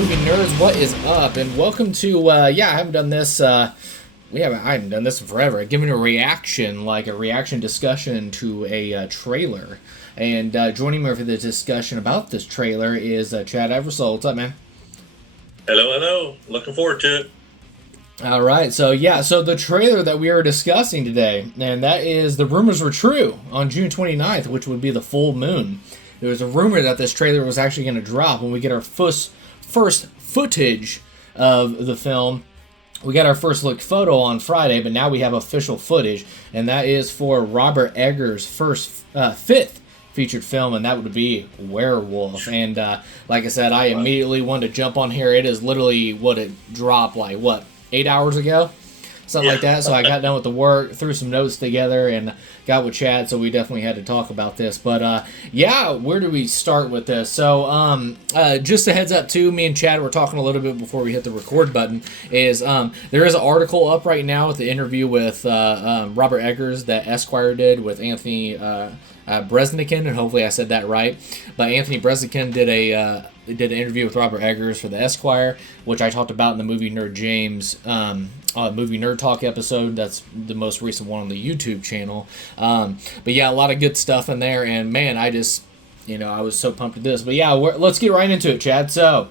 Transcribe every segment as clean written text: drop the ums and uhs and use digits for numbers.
movie nerds, what is up? And welcome to I haven't done this. I haven't done this in forever. Giving a reaction, like a reaction discussion to a trailer. And joining me for the discussion about this trailer is Chad Eversole. What's up, man? Hello, hello. Looking forward to it. All right, so the trailer that we are discussing today, and that is The Rumors Were True on June 29th, which would be the full moon. There was a rumor that this trailer was actually going to drop when we get our first footage of the film. We got our first look photo on Friday, but now we have official footage, and that is for Robert Eggers' fifth featured film, and that would be Werewolf. And like I said, I immediately wanted to jump on here. It is literally it dropped 8 hours ago, something like that. So I got done with the work, threw some notes together, and got with Chad. So we definitely had to talk about this. But where do we start with this? So just a heads up too, me and Chad were talking a little bit before we hit the record button. Is there is an article up right now with the interview with Robert Eggers that Esquire did with Anthony Breznican, and hopefully I said that right. But Anthony Breznican did an interview with Robert Eggers for the Esquire, which I talked about in the Movie Nerd James Movie Nerd Talk episode. That's the most recent one on the YouTube channel. But yeah, a lot of good stuff in there, and man, I just, I was so pumped with this. But yeah, let's get right into it, Chad. So,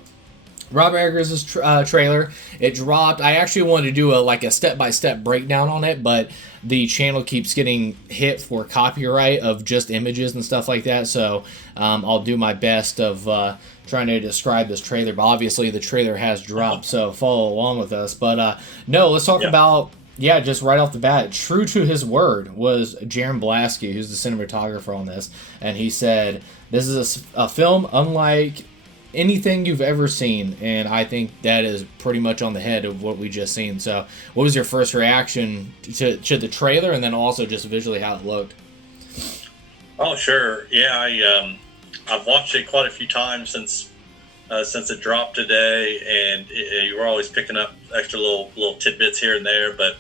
Robert Eggers' trailer, it dropped. I actually wanted to do a step-by-step breakdown on it, but the channel keeps getting hit for copyright of just images and stuff like that, so I'll do my best of trying to describe this trailer, but obviously the trailer has dropped, so follow along with us. But no, let's talk about, just right off the bat, true to his word was Jaron Blaski, who's the cinematographer on this, and he said, this is a film unlike anything you've ever seen, and I think that is pretty much on the head of what we just seen. So what was your first reaction to the trailer, and then also just visually how it looked? Oh, sure. Yeah, I've watched it quite a few times since it dropped today, and you were always picking up extra little tidbits here and there. But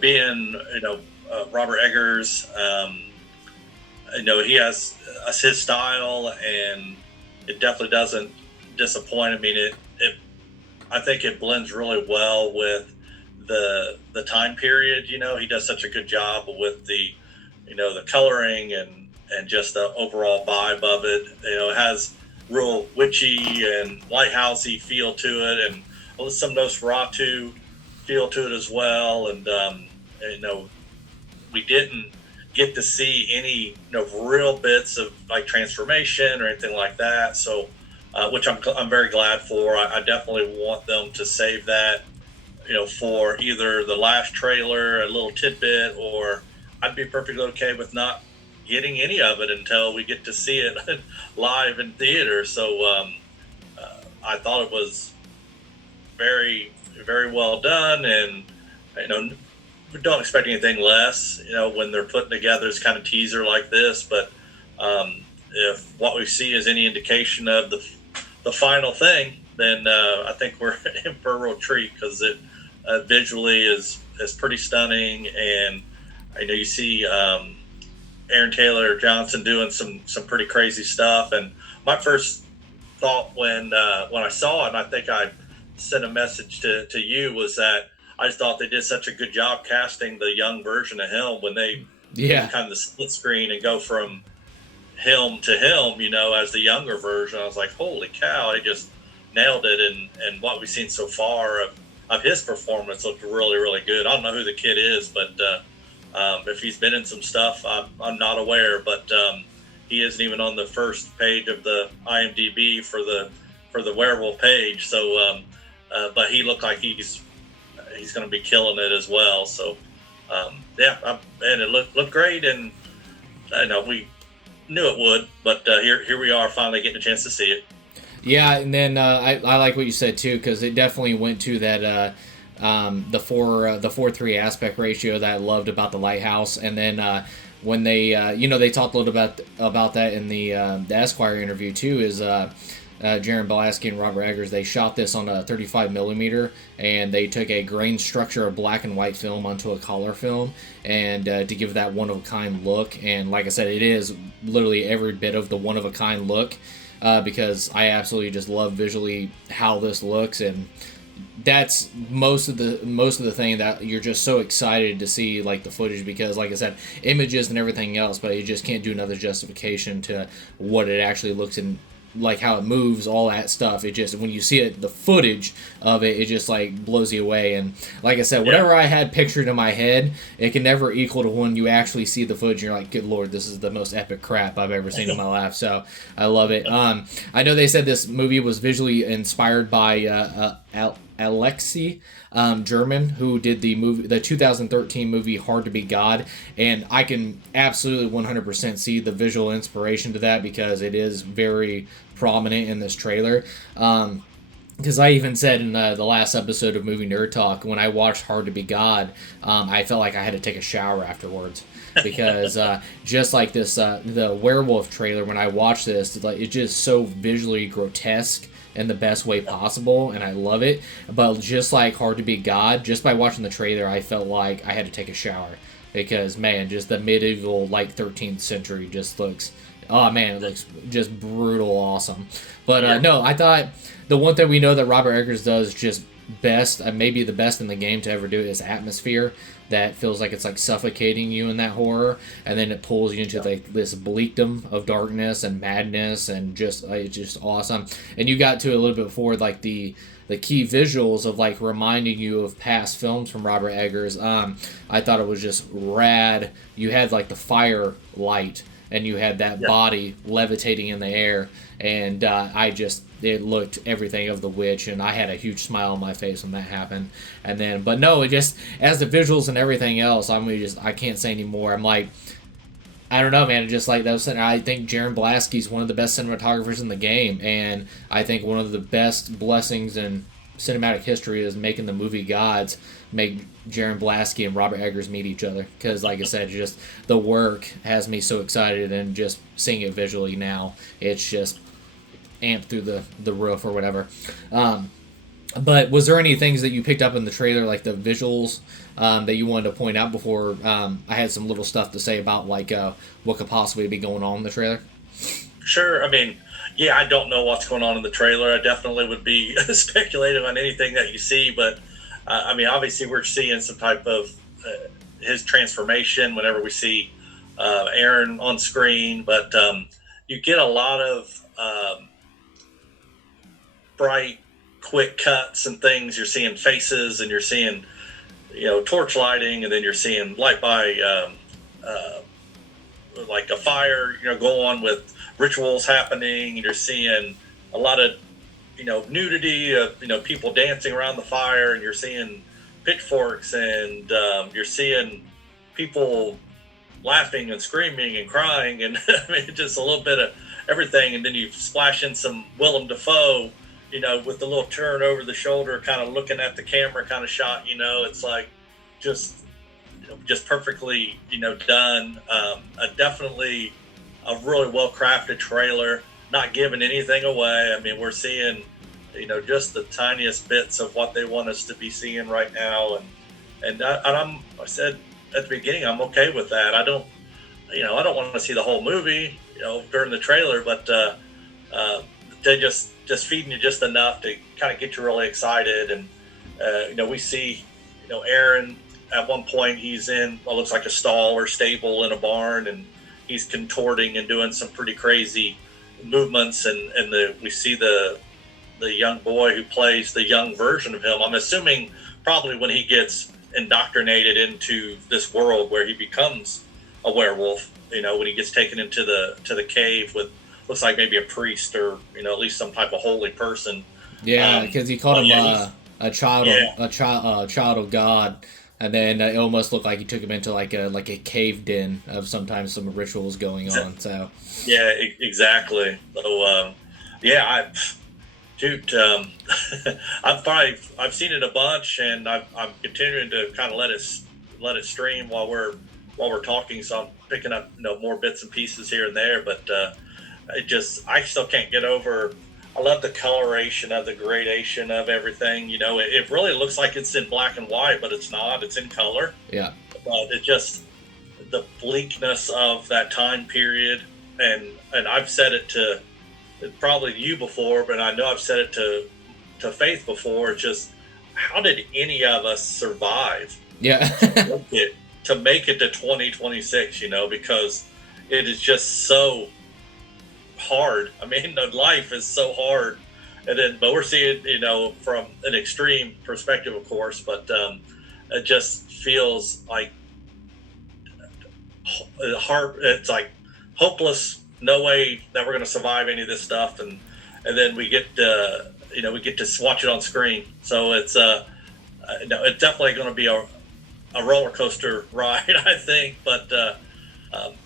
being Robert Eggers, he has his style, and it definitely doesn't disappoint. I mean, I think it blends really well with the time period. He does such a good job with the coloring and just the overall vibe of it. It has real witchy and lighthousey feel to it, and some Nosferatu feel to it as well. And we didn't get to see any real bits of transformation or anything like that, so which I'm very glad for. I definitely want them to save that for either the last trailer, a little tidbit, or I'd be perfectly okay with not getting any of it until we get to see it live in theater. So I thought it was very, very well done, and we don't expect anything less, when they're putting together this kind of teaser like this. But if what we see is any indication of the final thing, then I think we're in for a real treat, because it visually is pretty stunning. And I know you see Aaron Taylor Johnson doing some pretty crazy stuff. And my first thought when I saw it, and I think I sent a message to you, was that I just thought they did such a good job casting the young version of him when they do kind of the split screen and go from him to him, as the younger version. I was like, holy cow, they just nailed it. And what we've seen so far of his performance looked really, really good. I don't know who the kid is, but if he's been in some stuff, I'm not aware. But he isn't even on the first page of the IMDb for the werewolf page. So, but he looked like he's going to be killing it as well. So, and it looked great, and I know we knew it would, but here we are, finally getting a chance to see it. Yeah, and then I like what you said too, because it definitely went to that the 4:3 aspect ratio that I loved about the Lighthouse, and then when they they talked a little about that in the Esquire interview too, is Jaron Blaski and Robert Eggers, they shot this on a 35 millimeter, and they took a grain structure of black and white film onto a color film, and to give that one of a kind look. And like I said, it is literally every bit of the one of a kind look because I absolutely just love visually how this looks, and that's most of the thing that you're just so excited to see, like the footage, because like I said, images and everything else, but you just can't do another justification to what it actually looks in, like how it moves, all that stuff. It just, when you see it, the footage of it, it just like blows you away. And like I said, whatever I had pictured in my head, it can never equal to when you actually see the footage and you're like, good lord, this is the most epic crap I've ever seen in my life. So I love it. I know they said this movie was visually inspired by Alexei German, who did the 2013 movie Hard to Be God, and I can absolutely 100% see the visual inspiration to that, because it is very prominent in this trailer. Because I even said in the last episode of Movie Nerd Talk, when I watched Hard to Be God, I felt like I had to take a shower afterwards. Because just like this, the werewolf trailer, when I watched this, it's just so visually grotesque in the best way possible, and I love it. But just like Hard to Be God, just by watching the trailer, I felt like I had to take a shower, because man, just the medieval, like 13th century, just looks, oh man, it looks just brutal awesome. But no, I thought the one thing we know that Robert Eggers does just best, maybe the best in the game to ever do it, is atmosphere that feels like it's like suffocating you in that horror, and then it pulls you into like this bleakdom of darkness and madness, and just it's just awesome. And you got to a little bit before, like the key visuals of like reminding you of past films from Robert Eggers. I thought it was just rad. You had like the fire light, and you had that body levitating in the air, and it looked everything of The Witch, and I had a huge smile on my face when that happened. And then, but no, it just, as the visuals and everything else, I can't say anymore. I'm like, I don't know, man. It just like that was, I think Jaron Blaschke's one of the best cinematographers in the game, and I think one of the best blessings in cinematic history is making the movie gods make Jaron Blaschke and Robert Eggers meet each other. Because, like I said, just the work has me so excited, and just seeing it visually now, it's just amped through the roof or whatever. But was there any things that you picked up in the trailer, like the visuals, that you wanted to point out before? I had some little stuff to say about like what could possibly be going on in the trailer. Sure. I mean, yeah, I don't know what's going on in the trailer. I definitely would be speculative on anything that you see, but I mean, obviously we're seeing some type of his transformation whenever we see Aaron on screen, but you get a lot of bright, quick cuts and things. You're seeing faces, and you're seeing, torch lighting, and then you're seeing light by like a fire, go on with rituals happening. You're seeing a lot of, nudity of, people dancing around the fire, and you're seeing pitchforks, and you're seeing people laughing and screaming and crying, and I mean, just a little bit of everything. And then you splash in some Willem Dafoe, with the little turn over the shoulder, kind of looking at the camera kind of shot, it's like just perfectly, done. Definitely a really well-crafted trailer, not giving anything away. I mean, we're seeing, just the tiniest bits of what they want us to be seeing right now. And I said at the beginning, I'm okay with that. I don't want to see the whole movie, during the trailer, but they just feeding you just enough to kind of get you really excited. And we see Aaron at one point, he's in what looks like a stall or stable in a barn, and he's contorting and doing some pretty crazy movements, and we see the young boy who plays the young version of him. I'm assuming probably when he gets indoctrinated into this world where he becomes a werewolf, when he gets taken into the cave with, looks like maybe a priest, or at least some type of holy person. Yeah, because he called him a child of God, and then it almost looked like he took him into like a cave den of sometimes some rituals going on. So yeah, exactly. So I've seen it a bunch, and I'm continuing to kind of let it stream while we're talking. So I'm picking up more bits and pieces here and there, but I still can't get over. I love the coloration of the gradation of everything. It really looks like it's in black and white, but it's not. It's in color. Yeah. But it just, the bleakness of that time period, and I've said it to probably you before, but I know I've said it to Faith before. Just how did any of us survive Yeah. to make it to 2026? Because it is just so hard. I mean, life is so hard, but we're seeing, from an extreme perspective, of course, but it just feels like heart. It's like hopeless. No way that we're going to survive any of this stuff, and then we get we get to watch it on screen. So it's no, it's definitely going to be a roller coaster ride, I think. But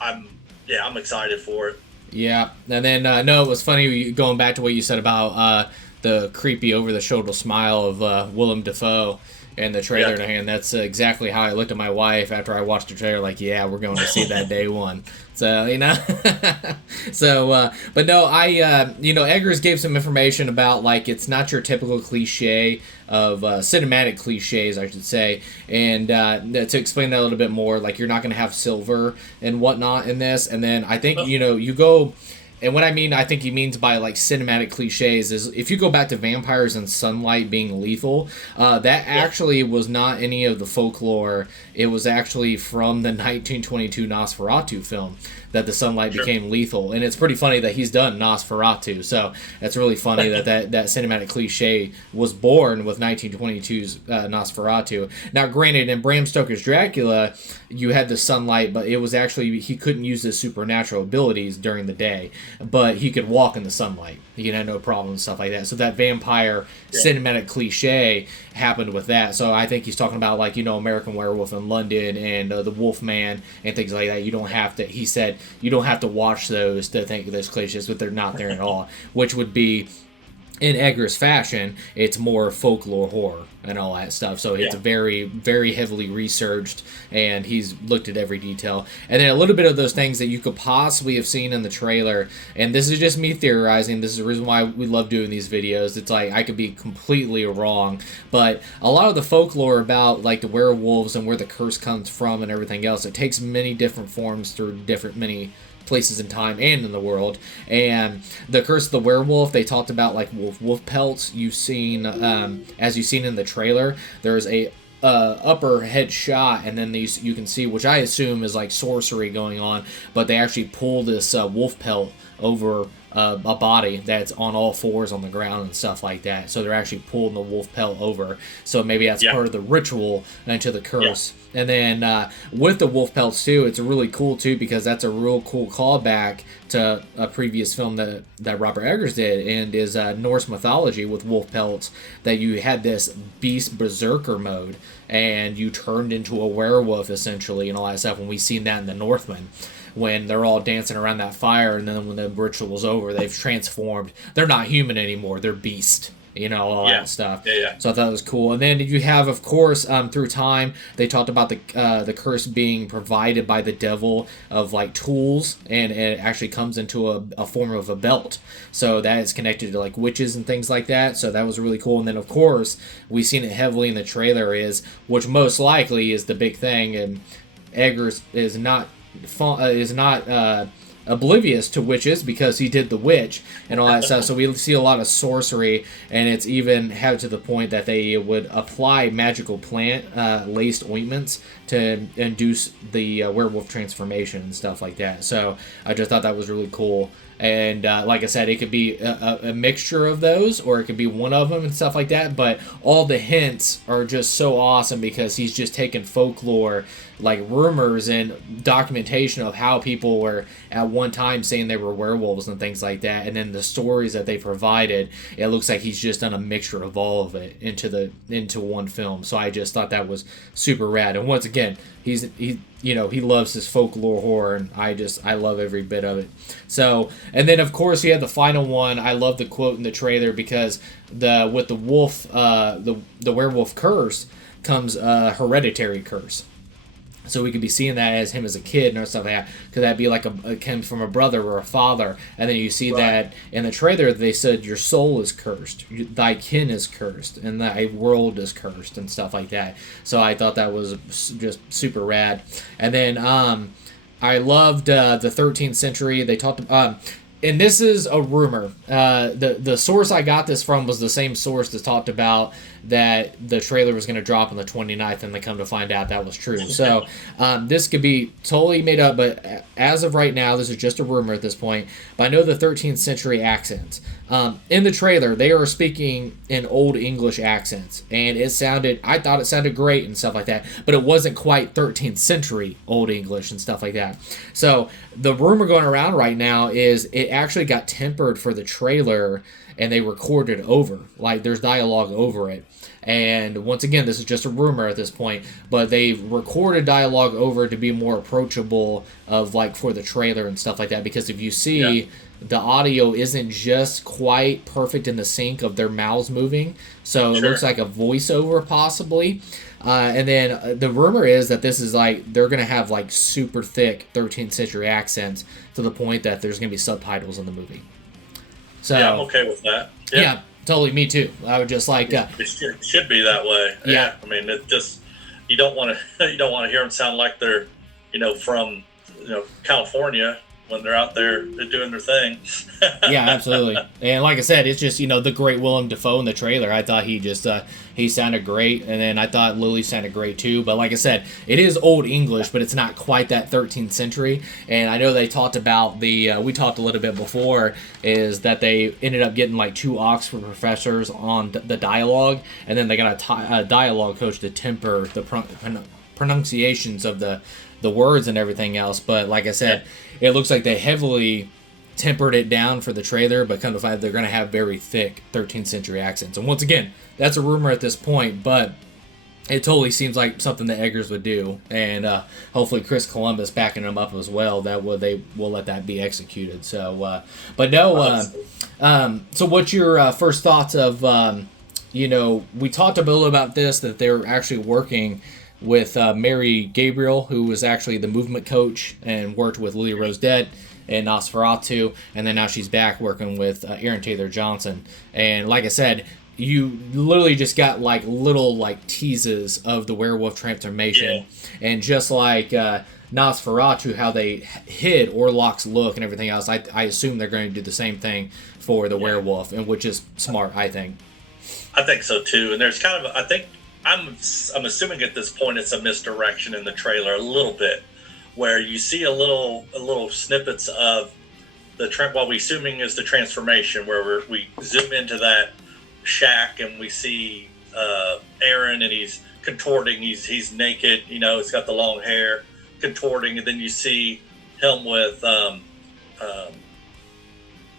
I'm excited for it. Yeah, and then no, it was funny going back to what you said about the creepy over the shoulder smile of Willem Dafoe and the trailer in hand. That's exactly how I looked at my wife after I watched the trailer. Like, yeah, we're going to see that day one. So but no, Eggers gave some information about like it's not your typical cliche of cinematic cliches, I should say, and to explain that a little bit more, like you're not going to have silver and whatnot in this, and then I think you go. And what I think he means by like cinematic cliches is if you go back to vampires and sunlight being lethal, that actually was not any of the folklore. It was actually from the 1922 Nosferatu film that the sunlight became lethal. And it's pretty funny that he's done Nosferatu. So it's really funny that cinematic cliche was born with 1922's Nosferatu. Now, granted, in Bram Stoker's Dracula, you had the sunlight, but it was actually, he couldn't use his supernatural abilities during the day, but he could walk in the sunlight. He had no problem and stuff like that. So that vampire cinematic cliche happened with that. So I think he's talking about like, American Werewolf in London and the Wolfman and things like that. You don't have to, he said, you don't have to watch those to think of those cliches, but they're not there at all, which would be, in Eggers' fashion, it's more folklore horror and all that stuff. So it's very, very heavily researched, and he's looked at every detail. And then a little bit of those things that you could possibly have seen in the trailer, and this is just me theorizing. This is the reason why we love doing these videos. It's like I could be completely wrong, but a lot of the folklore about like the werewolves and where the curse comes from and everything else, it takes many different forms through many places in time and in the world. And the Curse of the Werewolf, they talked about like wolf pelts. You've seen as you've seen in the trailer, there's a upper head shot, and then these you can see, which I assume is like sorcery going on, but they actually pull this wolf pelt over a body that's on all fours on the ground and stuff like that. So they're actually pulling the wolf pelt over. So maybe that's part of the ritual into the curse. And then with the wolf pelts too, it's really cool too, because that's a real cool callback to a previous film that Robert Eggers did, and is Norse mythology with wolf pelts, that you had this beast berserker mode and you turned into a werewolf essentially and all that stuff. And we've seen that in the Northman, when they're all dancing around that fire, and then when the ritual's over, they've transformed. They're not human anymore. They're beast. All that stuff. So I thought it was cool. And then you have, of course, through time, they talked about the curse being provided by the devil of like tools, and it actually comes into a form of a belt. So that is connected to like witches and things like that. So that was really cool. And then, of course, we've seen it heavily in the trailer, which most likely is the big thing, and Eggers is not oblivious to witches because he did The Witch and all that stuff. So we see a lot of sorcery, and it's even had to the point that they would apply magical plant laced ointments to induce the werewolf transformation and stuff like that. So I just thought that was really cool. And like I said, it could be a mixture of those, or it could be one of them and stuff like that. But all the hints are just so awesome, because he's just taken folklore, like rumors and documentation of how people were at one time saying they were werewolves and things like that. And then the stories that they provided, it looks like he's just done a mixture of all of it into one film. So I just thought that was super rad. And once again, he loves his folklore horror, and I love every bit of it. So, and then of course you have the final one. I love the quote in the trailer, because with the wolf, the werewolf curse comes a hereditary curse. So we could be seeing that as him as a kid and stuff like that. Could that be like it came from a brother or a father? And then you see that in the trailer, they said your soul is cursed, thy kin is cursed, and thy world is cursed, and stuff like that. So I thought that was just super rad. And then I loved the 13th century. They talked and this is a rumor. The source I got this from was the same source that talked about that the trailer was going to drop on the 29th, and they come to find out that was true. So this could be totally made up, but as of right now, this is just a rumor at this point. But I know the 13th century accents. In the trailer, they are speaking in Old English accents, and I thought it sounded great and stuff like that, but it wasn't quite 13th century Old English and stuff like that. So the rumor going around right now is it actually got tempered for the trailer, and they recorded over. Like, there's dialogue over it. And once again, this is just a rumor at this point, but they recorded dialogue over to be more approachable of, like, for the trailer and stuff like that, because if you see, the audio isn't just quite perfect in the sync of their mouths moving, so it looks like a voiceover possibly. And then the rumor is that this is like, they're going to have like super thick 13th century accents to the point that there's going to be subtitles in the movie. So yeah, I'm okay with that. Yeah, totally, me too. I would just like it should be that way. Yeah, I mean, it just, you don't want to hear them sound like they're from California when they're out there doing their thing. Yeah, absolutely. And like I said, it's just, the great Willem Dafoe in the trailer. I thought he sounded great, and then I thought Lily sounded great too. But like I said, it is Old English, but it's not quite that 13th century. And I know they talked about we talked a little bit before, is that they ended up getting like 2 Oxford professors on the dialogue, and then they got a dialogue coach to temper the pronunciations of the words and everything else. But like I said, it looks like they heavily tempered it down for the trailer, but come to find they're going to have very thick 13th century accents. And once again, that's a rumor at this point, but it totally seems like something that Eggers would do, and hopefully Chris Columbus backing them up as well. They will let that be executed. So, but no. So, what's your first thoughts of? We talked a little about this, that they're actually working with Mary Gabriel, who was actually the movement coach and worked with Lily Rose Depp and Nosferatu, and then now she's back working with Aaron Taylor Johnson. And like I said, you literally just got like little like teases of the werewolf transformation, and just like Nosferatu, how they hid Orlok's look and everything else. I assume they're going to do the same thing for the werewolf, and which is smart, I think. I think so too. And there's kind of, I'm assuming at this point it's a misdirection in the trailer a little bit, where you see a little snippets of what we assuming is the transformation, where we zoom into that shack and we see Aaron, and he's contorting, he's naked, he's got the long hair, contorting, and then you see him with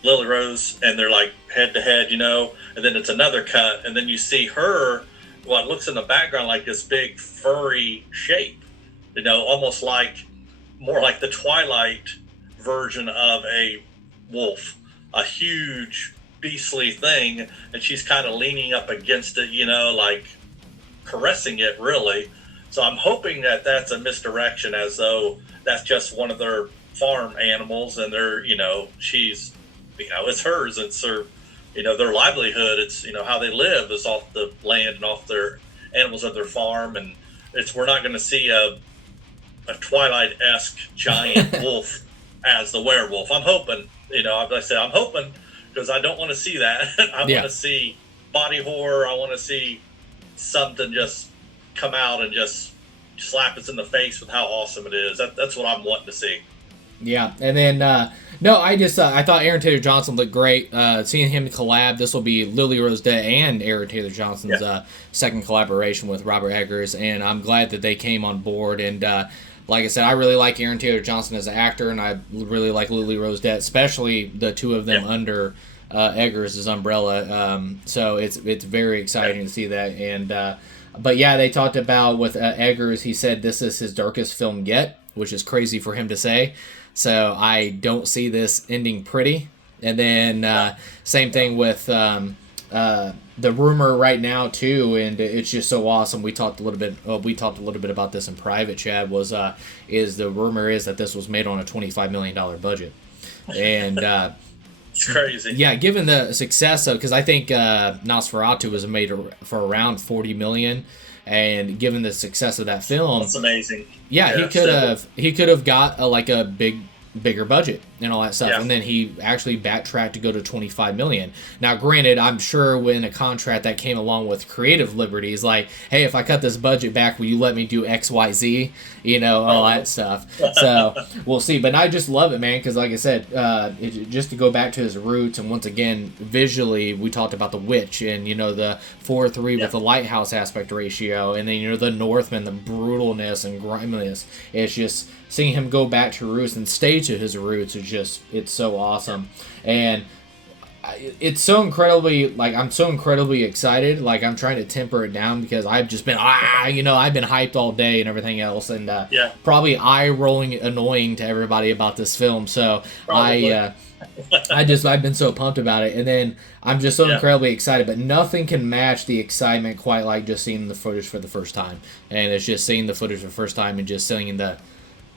Lily Rose, and they're like head to head, and then it's another cut, and then you see her, what looks in the background like this big furry shape, almost more like the Twilight version of a wolf, a huge beastly thing, and she's kind of leaning up against it, like caressing it really. So I'm hoping that that's a misdirection, as though that's just one of their farm animals, and they're, she's, it's hers, it's her, their livelihood, it's, how they live is off the land and off their animals of their farm, and we're not going to see a Twilight-esque giant wolf as the werewolf. I'm hoping, like I said, I'm hoping, because I don't want to see that. I want to see body horror. I want to see something just come out and just slap us in the face with how awesome it is. That's what I'm wanting to see. Yeah, and then I thought Aaron Taylor Johnson looked great. Seeing him collab, this will be Lily Rose Depp and Aaron Taylor Johnson's second collaboration with Robert Eggers, and I'm glad that they came on board. And like I said, I really like Aaron Taylor Johnson as an actor, and I really like Lily Rose Depp, especially the two of them under Eggers' umbrella. So it's very exciting to see that. And but yeah, they talked about with Eggers. He said this is his darkest film yet, which is crazy for him to say. So I don't see this ending pretty. And then same thing with the rumor right now too, and it's just so awesome. We talked a little bit about this in private, Chad. Is the rumor is that this was made on a $25 million budget, and it's crazy. Yeah, given the success of, because I think Nosferatu was made for around $40 million. And given the success of that film, that's amazing. Yeah, he could have got a big bigger budget and all that stuff. Yeah. And then he actually backtracked to go to 25 million. Now, granted, I'm sure when a contract that came along with creative liberties, like, hey, if I cut this budget back, will you let me do XYZ? You know, all that stuff. So we'll see. But I just love it, man, because like I said, just to go back to his roots, and once again, visually, we talked about The Witch and, you know, the 4:3 with the lighthouse aspect ratio, and then, you know, the Northman, the brutalness and griminess. It's just seeing him go back to roots and stay to his roots is just, it's so awesome. And it's so incredibly, like, I'm so incredibly excited. Like, I'm trying to temper it down because I've just been, you know, I've been hyped all day and everything else, and probably eye-rolling annoying to everybody about this film. So I've been so pumped about it, and then I'm just so incredibly excited. But nothing can match the excitement quite like just seeing the footage for the first time. And it's just seeing the footage for the first time and just seeing the,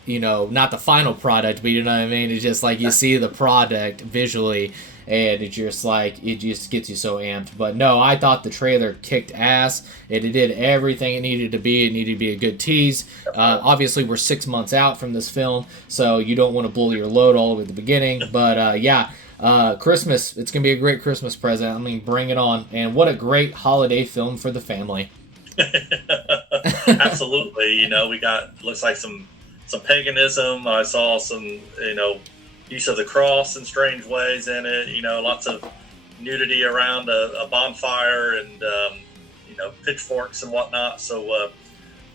you know, not the final product, but you know what I mean? It's just like you see the product visually, and it's just like, it just gets you so amped. But no, I thought the trailer kicked ass. It did everything it needed to be. It needed to be a good tease. Obviously, we're 6 months out from this film, so you don't want to blow your load all the way at the beginning. But Christmas, it's going to be a great Christmas present. I mean, bring it on. And what a great holiday film for the family. Absolutely. You know, we got, looks like some paganism. I saw some, you know, use of the cross in strange ways in it. You know, lots of nudity around a bonfire, and you know, pitchforks and whatnot. So well,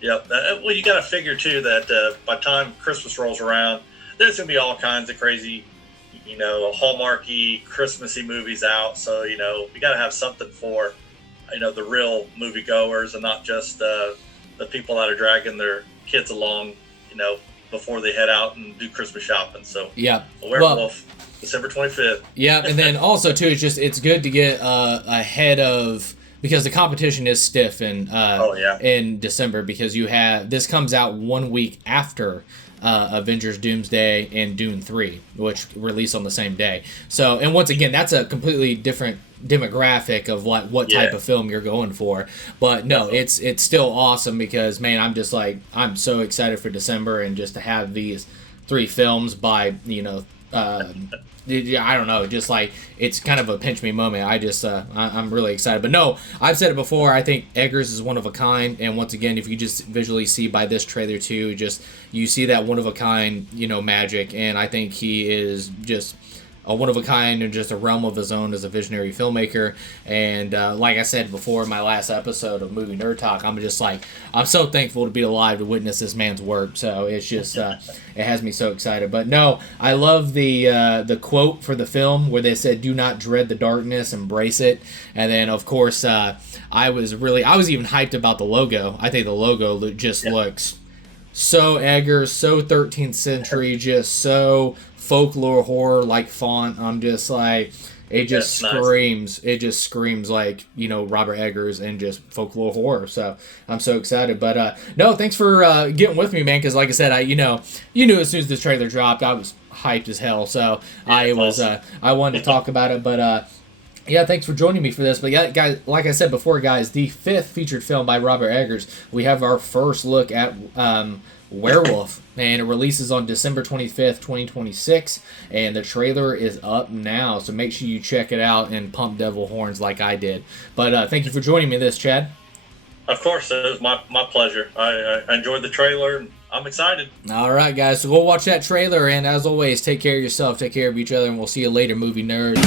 you got to figure too that by the time Christmas rolls around, there's gonna be all kinds of crazy, you know, Hallmarky Christmassy movies out. So, you know, we got to have something for, you know, the real moviegoers, and not just the people that are dragging their kids along, you know, before they head out and do Christmas shopping. So Werewolf, December 25th. Yeah, and then also too, it's good to get ahead of, because the competition is stiff in December, because you have, this comes out 1 week after Avengers Doomsday and Dune 3, which release on the same day. So, and once again, that's a completely different demographic of what type of film you're going for. But no, it's still awesome, because, man, I'm just like, I'm so excited for December, and just to have these 3 films by, you know, I don't know, just like, it's kind of a pinch me moment. I'm really excited. But no, I've said it before, I think Eggers is one of a kind, and once again, if you just visually see by this trailer too, just you see that one of a kind, you know, magic, and I think he is just a one of a kind and just a realm of his own as a visionary filmmaker. And like I said before in my last episode of Movie Nerd Talk, I'm just like, I'm so thankful to be alive to witness this man's work. So it's just it has me so excited. But no, I love the quote for the film where they said, "Do not dread the darkness, embrace it." And then of course I was even hyped about the logo. I think the logo just looks so Eggers, so 13th century, just so folklore horror like font. I'm just like, it just screams. Nice. It just screams like, you know, Robert Eggers and just folklore horror. So I'm so excited. But no, thanks for getting with me, man. Because like I said, you knew as soon as this trailer dropped, I was hyped as hell. So I wanted to talk about it. But yeah, thanks for joining me for this. But yeah, guys, like I said before, guys, the 5th featured film by Robert Eggers. We have our first look at Werewolf, and it releases on December 25th, 2026, and the trailer is up now, so make sure you check it out and pump devil horns like I did. But thank you for joining me this, Chad. Of course, it was my pleasure. I enjoyed the trailer. I'm excited. All right, guys, so go watch that trailer, and as always, take care of yourself, take care of each other, and we'll see you later, movie nerds.